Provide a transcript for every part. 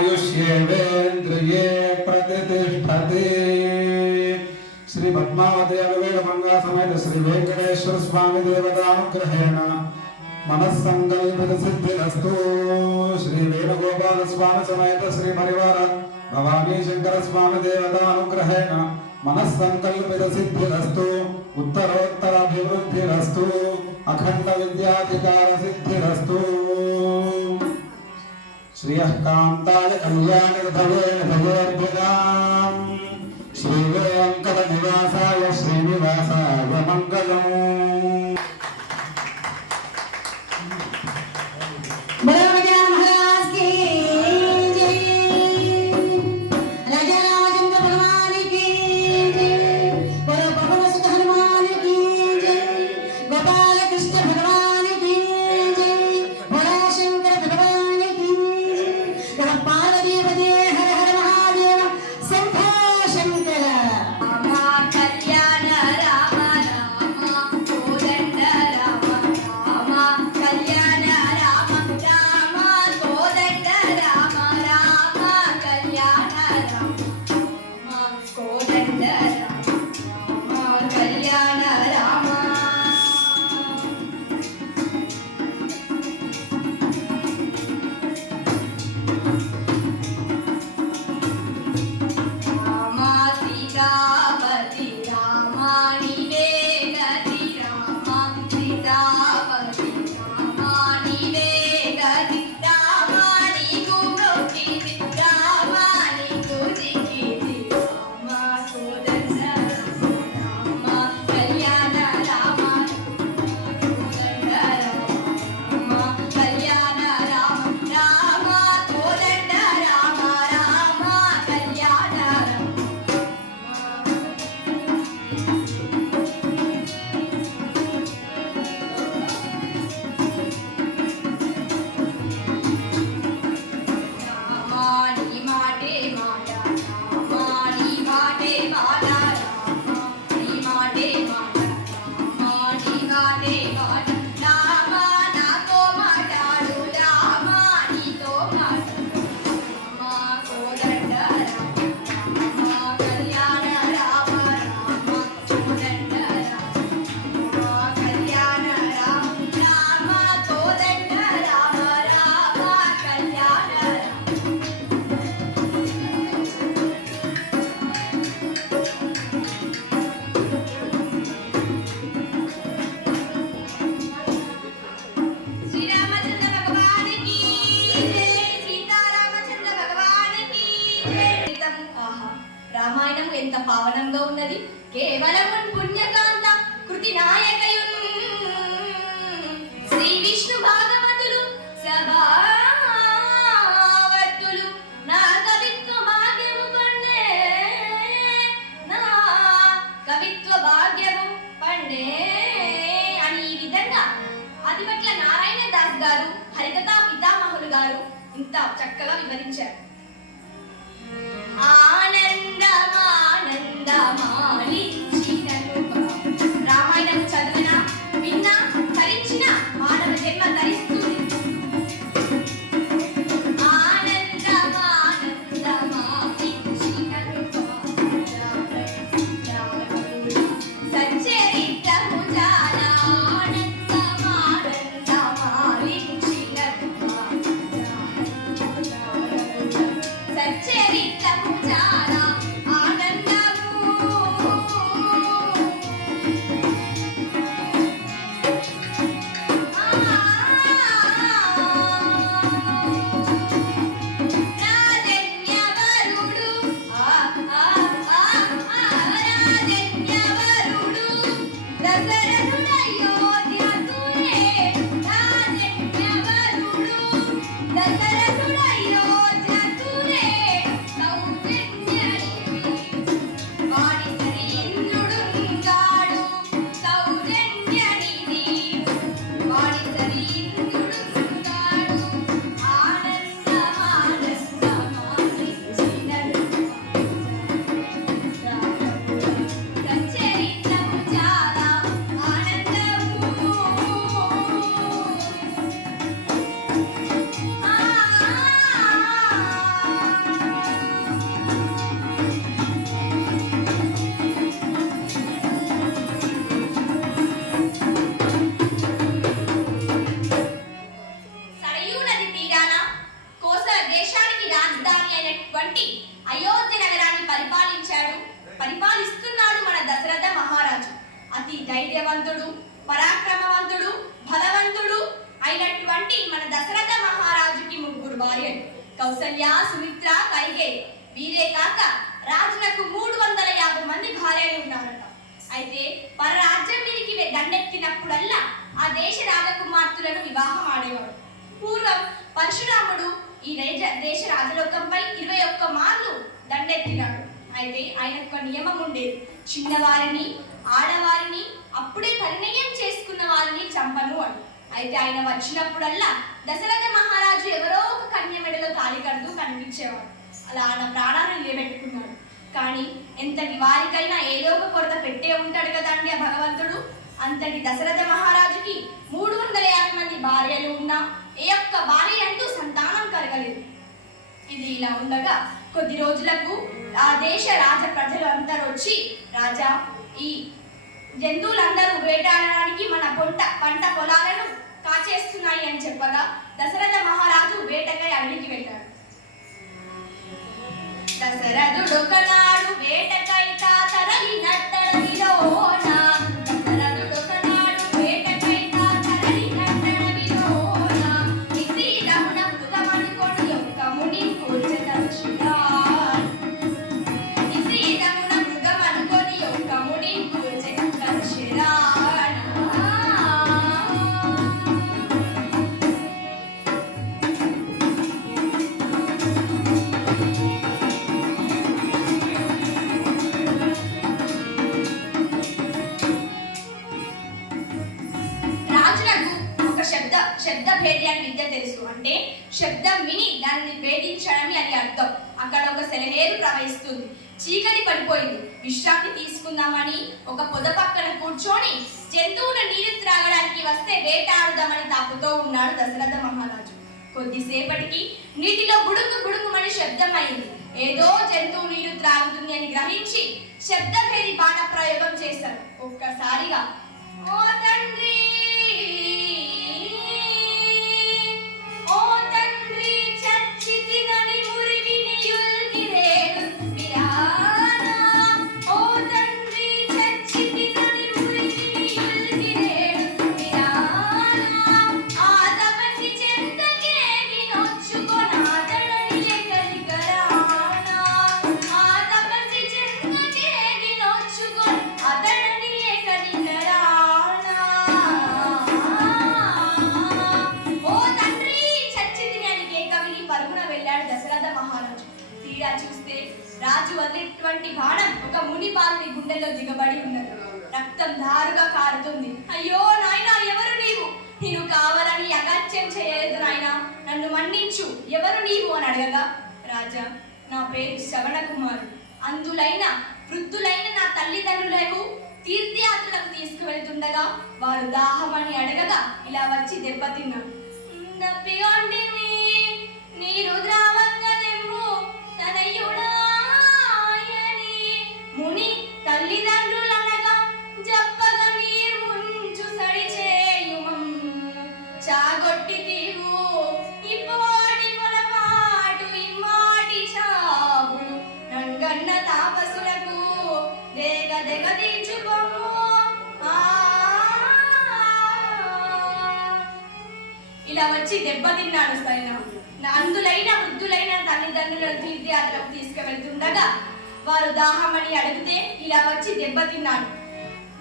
ఆయుష్యేంద్రియే ప్రతిష్టతి శ్రీ పద్మావతి అలవేల మంగా సమేత శ్రీ వెంకటేశ్వర స్వామి దేవతానుగ్రహేణ మనస్సంకల్పిత సిద్ధిరస్తు శ్రీ వేణుగోపాల స్వామి సమేత శ్రీ పరివార భవానీ శంకర స్వామి దేవతానుగ్రహేణ మనస్సంకల్పిత సిద్ధిరస్తు ఉత్తరోత్తరాభివృద్ధిరస్తు అఖండ విద్యాధికార సిద్ధిరస్తు श्रियकान्ताय कल्याणभवे भवेऽर्पिताम् श्रीवेङ्कटनिवासाय श्रीनिवासाय मङ्गलम् కేవలం పుణ్యకాంత కృతి నాయకయున్ శ్రీ విష్ణు భాగవతులు సభా గారు హరికథా పితామహులు గారు ఇంత చక్కగా వివరించారు. ఆ Mà! వివాహం ఆడేవాడు. పూర్వం పరశురాముడు ఈ దేశ రాజలోకంపై ఇరవై ఒక్క మార్లు దండెత్తినాడు. అయితే ఆయన ఒక నియమం ఉండేది. చిన్నవారిని ఆడవారిని అప్పుడే పరిణయం చేసుకున్న వారిని చంపను అని. అయితే ఆయన వచ్చినప్పుడల్లా దశరథ మహారాజు ఎవరో ఒక కన్య మెడలో తాళి కడుతూ కనిపించేవాడు. అలా ఆయన ప్రాణాన్ని నిలబెట్టుకున్నాడు. కానీ ఎంత వారికైనా ఏదో ఒక కొరత పెట్టే ఉంటాడు కదండి ఆ భగవంతుడు? అంతటి దశరథ మహారాజుకి మూడు వందల యాభై మంది భార్యలు ఉన్నా ఏ ఒక్క భార్య అంటూ సంతానం కలగలేదు. ఇది ఇలా ఉండగా కొద్ది రోజులకు ఆ దేశ రాజ ప్రజలు అందరూ వచ్చి రాజా ఈ జంతువులందరూ వేటాడడానికి మన పంట పంట పొలాలను కాచేస్తున్నాయి అని చెప్పగా దశరథ మహారాజు వేటకై అడవికి వెళ్ళాడు. దశరథుడొకనాడు వేటకై అర్థం. అక్కడ ఒక సెలయేరు ప్రవహిస్తుంది. చీకటి పడిపోయింది. విశ్రాంతి తీసుకుందామని ఒక పొద పక్కన కూర్చొని జంతువుల నీరు త్రాగడానికి వస్తే వేటాడుదామని తాపుతో ఉన్నాడు దశరథ మహారాజు. కొద్దిసేపటికి నీటిలో గుడుగు గుడుగుమని శబ్దం అయింది ఏదో జంతువు నీరు త్రాగుతుంది అని గ్రహించి శబ్దభేది బాణ ప్రయోగం చేశాడు. ఒక్కసారిగా ఓ తండ్రి! చూస్తే రాజు అనేటువంటి బాణం ఒక ముని బాలుని గుండెలో దిగబడి ఉన్నది. రక్తం దారుగా కారుతుంది. అయ్యో నాయనా ఎవరు నీవు? నేను కావాలని అగత్యం చేయలేదు నాయన. నన్ను మన్నించు. ఎవరు నీవు అని అడగగా రాజా నా పేరు శవణ కుమారు అందులైన వృద్ధులైన నా తల్లిదండ్రులకు తీర్థయాత్రలకు తీసుకువెళ్తుండగా వారు దాహమని అడగగా ఇలా వచ్చి దెబ్బతిన్నాను నీ రుద్రా వచ్చి దెబ్బతిన్నాడు సైన అందులైన వృద్ధులైన తల్లిదండ్రులను తీర్థయాత్రకు తీసుకువెళ్తుండగా వారు దాహమని అడిగితే ఇలా వచ్చి దెబ్బతిన్నాడు.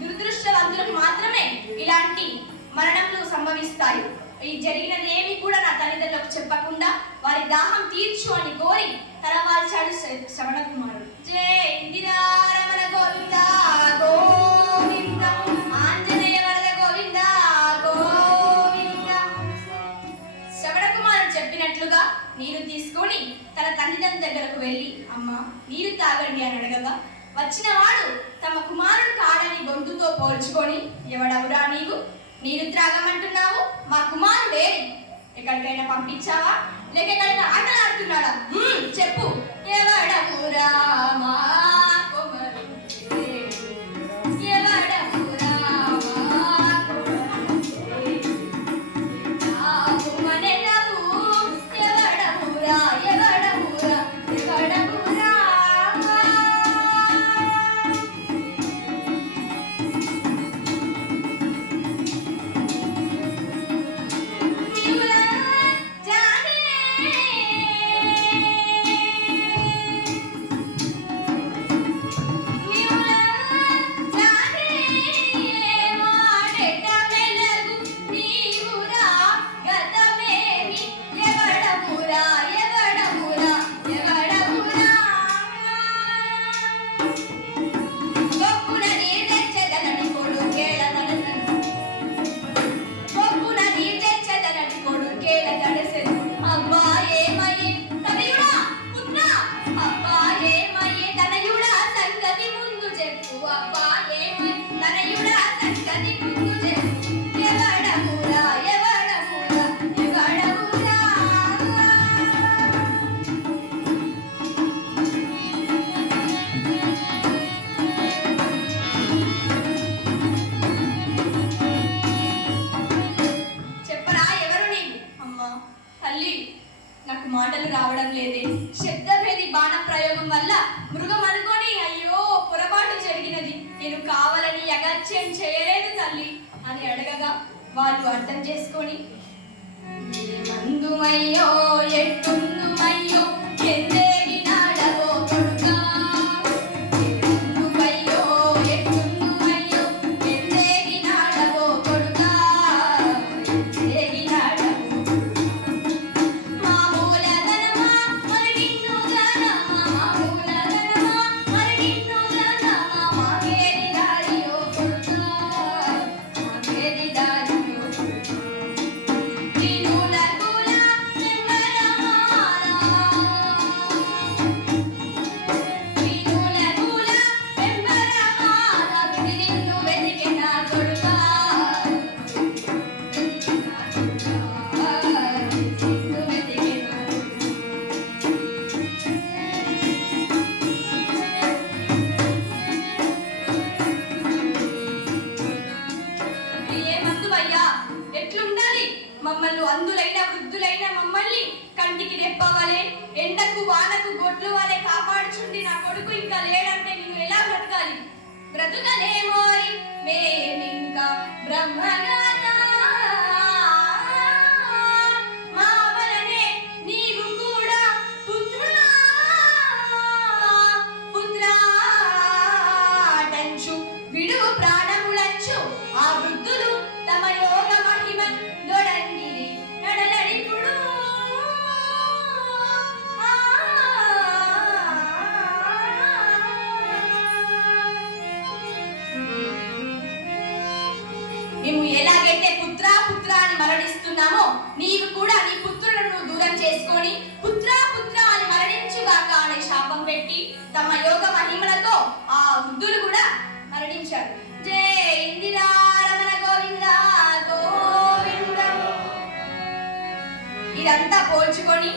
దురదృష్టవంతులకు మాత్రమే ఇలాంటి మరణములు సంభవిస్తాయి. ఈ జరిగినదేమి కూడా నా తల్లిదండ్రులకు చెప్పకుండా వారి దాహం తీర్చు అని కోరి తలవాల్చాడు శ్ర- శ్రవణ కుమారుడు జే ఇందిరా తన తల్లిదండ్రుల దగ్గరకు వెళ్ళి అమ్మ నీరు తాగండి అని అడగగా వచ్చిన వాడు తమ కుమారుడు కాడని గొంతుతో పోల్చుకొని ఎవడవురా నీవు? నీరు త్రాగమంటున్నావు? మా కుమారుడే ఎక్కడికైనా పంపించావా? లేక ఎక్కడైనా ఆటలాడుతున్నాడా? చెప్పు. ఎవడవురా మా రావడం లేదే. శబ్దభేది బాణ ప్రయోగం వల్ల మృగం అనుకొని అయ్యో పొరపాటు జరిగినది. నేను కావాలని అగత్యం చేయలేదు తల్లి అని అడగగా వాళ్ళు అర్థం చేసుకొని మందుమయ్యో ఎట్టుందుమయ్యో ఎందు చేసుకొని పుత్ర పుత్ర అని మరణించుగాక అనే శాపం పెట్టి తమ యోగ మహిమలతో ఆ వృద్ధులు కూడా మరణించారు. జై ఇందిరా రమణ గోవింద గోవింద. ఇదంతా పోల్చుకొని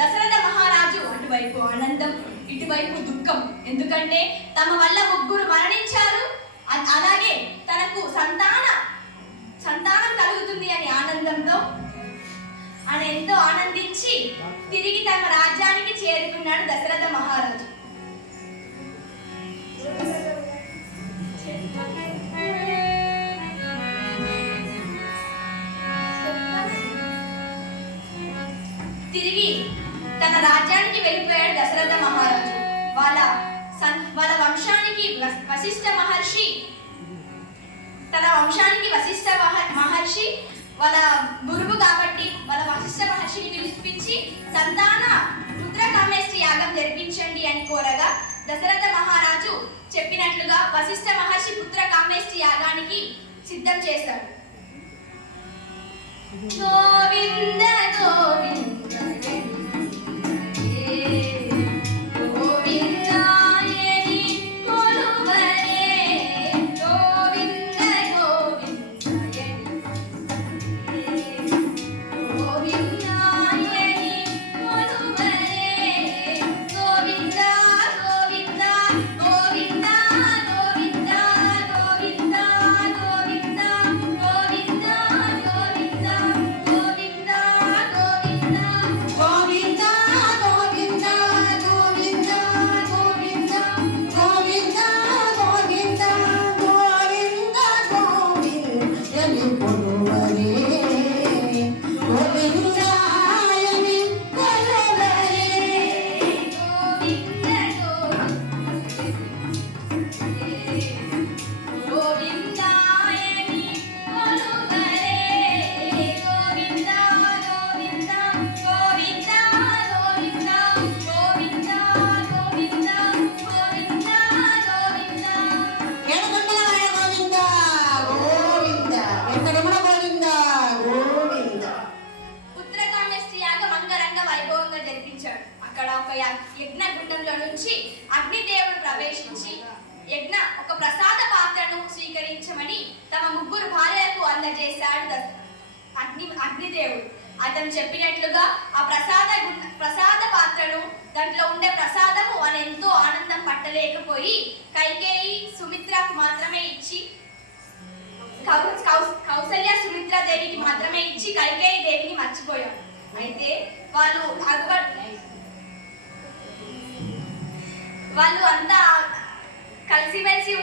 దశరథ మహారాజు అటువైపు ఆనందం ఇటువైపు దుఃఖం. ఎందుకంటే తమ వల్ల ముగ్గురు మరణించారు. అలాగే తనకు సంతాన సంతానం కలుగుతుంది అనే ఆనందంతో ఆయన ఎంతో ఆనందించి తిరిగి తమ రాజ్యానికి చేరుకున్నాడు దశరథ మహారాజు. తిరిగి తన రాజ్యానికి వెళ్ళిపోయాడు దశరథ మహారాజు. వాళ్ళ వాళ్ళ వంశానికి వశిష్ఠ మహర్షి తన వంశానికి వశిష్ఠ మహ- మహర్షి వాళ్ళ గురువు కాబట్టి వాళ్ళ వశిష్ఠ మహర్షిని పిలిపించి సంతాన రుద్ర కామేష్టి యాగం జరిపించండి అని కోరగా దశరథ మహారాజు చెప్పినట్లుగా వశిష్ఠ మహర్షి పుత్ర కామేష్టి యాగానికి సిద్ధం చేశాడు. గోవింద గోవింద. యజ్ఞ ఒక ప్రసాద పాత్రను స్వీకరించమని తమ ముగ్గురు భార్యలకు అందజేశాడు అగ్ని అగ్నిదేవుడు అతను చెప్పినట్లుగా ఆ ప్రసాద ప్రసాద పాత్రను దాంట్లో ఉండే ప్రసాదము అని ఎంతో ఆనందం పట్టలేకపోయి కైకేయి సుమిత్రకు మాత్రమే ఇచ్చి కౌ- కౌసల్య సుమిత్ర దేవికి మాత్రమే ఇచ్చి కైకేయి దేవిని మర్చిపోయాడు. అయితే వాళ్ళు అక్బర్ వాళ్ళు అంతా కలిసిమెలిసి